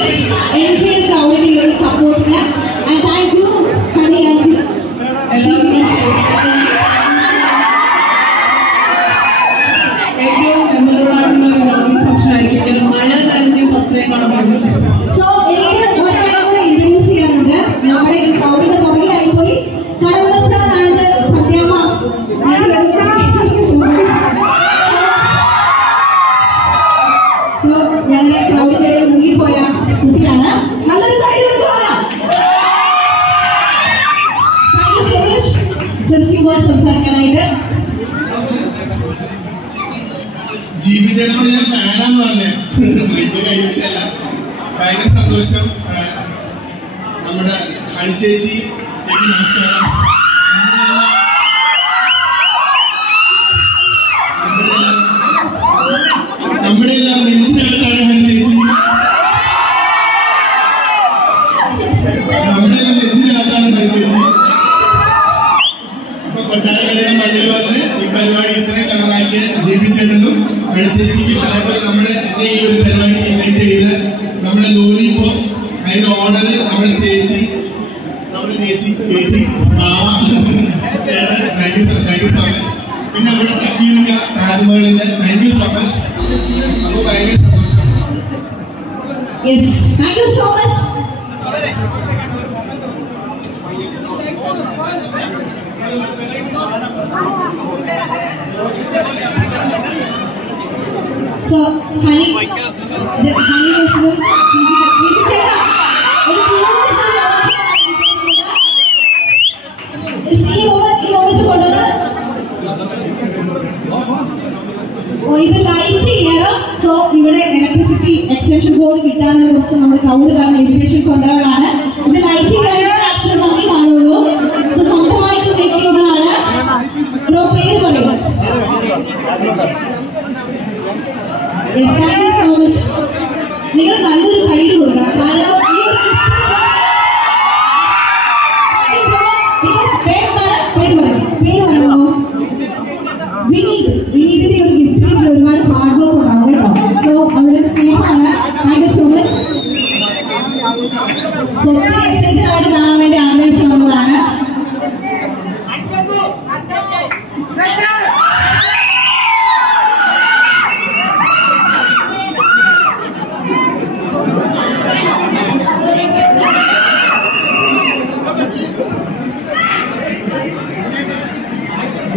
NGS crowd your support and thank you Honey Anji. So introduce ചെയ്യാനുണ്ട് നമ്മുടെ ഈ crowdന്റെ പുറകിലായി പോയി കടവച്ചാനാണ് സത്യാമ്മ. So ഞങ്ങളുടെ crowdന്റെ മുങ്ങിപ്പോയ കുട്ടിയാണ്. നല്ലൊരു കൈ കൊടുക്കുക. Thank you so much. Selfie board സംസാരിക്കാനായിട്ട് ജീവിതത്തിൽ ഞാൻ ഫാനാന്ന് പറഞ്ഞേ കൈവശല്ല. ഭയങ്കര സന്തോഷം. നമ്മുടെ ഹണി ചേച്ചി നമസ്കാരം. നമ്മുടെ എല്ലാം നെഞ്ചിനകത്താണ് ഹണി ചേച്ചി. നമ്മുടെ എല്ലാം നെഞ്ചിനകത്താണ് ഹണി ചേച്ചി. ഇപ്പൊ കൊട്ടാരക്കരയുടെ മണ്ണിൽ വന്ന് ഈ പരിപാടി ഇത്രയും കളറാക്കിയ ജയിപ്പിച്ചിട്ടുണ്ടും ഹണി ചേച്ചിക്ക് അതേപോലെ നമ്മുടെ എന്നെ ഈ ഒരു പരിപാടിക്ക് ഇൻവൈറ്റ് ചെയ്ത് നമ്മുടെ ലോലിപോപ്സ് അതിന്റെ ഓർഡർ നമ്മുടെ ചേച്ചി താങ്ക് യു സോ മച്ച്. പിന്നെ നമ്മുടെ സക്കീറിന്റെ താജ്മഹലിന്റെ താങ്ക് യു സോ മച്ച്. നമുക്ക് ഭയങ്കര സന്തോഷം. Yes, thank you so much. So, honey was ഇത് ലൈറ്റ് ചെയ്യാം. സോ ഇവിടെ ഇലക്ട്രിസിറ്റി എക്സ്റ്റൻഷൻ ബോർഡ് കിട്ടാനുള്ള കുറച്ച് നമ്മുടെ ക്രൗഡ് കാരണം ഇൻവിറ്റേഷൻസ് ഉണ്ടാവുകയാണ്. ഇത് ലൈറ്റ് ചെയ്യാൻ അക്ഷരം നോക്കി കാണുള്ളൂ. സോ സ്വന്തമായിട്ട് വ്യക്തികളാണ്. പേര് പറയും. Thank you so much. നിങ്ങൾ നല്ലൊരു ഗൈഡ് കൊടുക്കണം. കാരണം വിനീതിന്റെ ഒരു ഗിഫ്റ്റിന് ഒരുപാട് ഹാർഡ് വർക്ക് ഉണ്ടാവും കേട്ടോ. സോ അവരുടെ സ്നേഹമാണ്. Thank you so much. So ഒത്തിരി എക്സൈറ്റഡ് ആയിട്ട് കാണാൻ വേണ്ടി ആഗ്രഹിച്ചു വന്നതാണ്.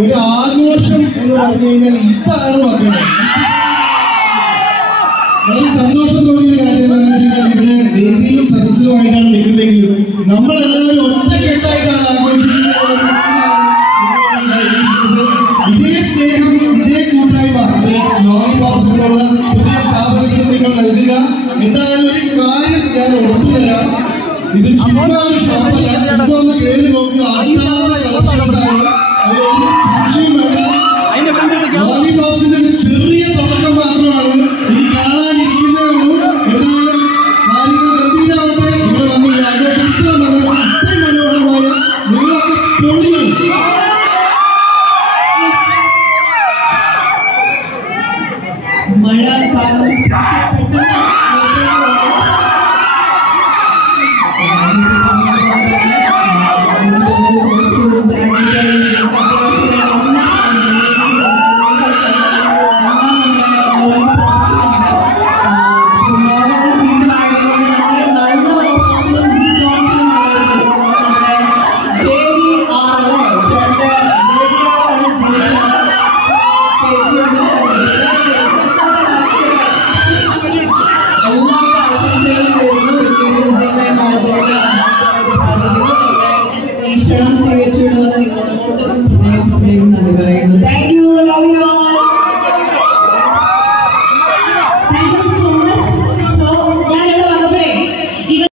ഒരു ആഘോഷം എന്ന് പറഞ്ഞു കഴിഞ്ഞാൽ ഇതാണ് മക്കളെ. വളരെ സന്തോഷം തോന്നിയൊരു കാര്യം എന്താണെന്ന് വെച്ച് കഴിഞ്ഞാൽ ഇവിടെ വേദിയിലും സദസ്സിലുമായിട്ടാണ് നിൽക്കുന്നതെങ്കിലും നമ്മളെല്ലാവരും ഒറ്റക്കെട്ടായിട്ടാണ് ആഘോഷിക്കുന്നത്. ഇതേ സ്നേഹം ഇതേ കൂട്ടായ്മ ലോലിപോപ്സിനുള്ള പുതിയ സ്ഥാപനത്തിന് നിങ്ങൾ നൽകുക. എന്തായാലും ഒരു കാര്യം ഞാൻ ഉറപ്പുതരാം, ഇത് ചുമ്മാ ഒരു ഷോപ്പല്ല. ചുമ്മാ ഒന്ന് കയറി നോക്കുക. അല്ലാതെ കളക്ഷൻസ് ആണ്.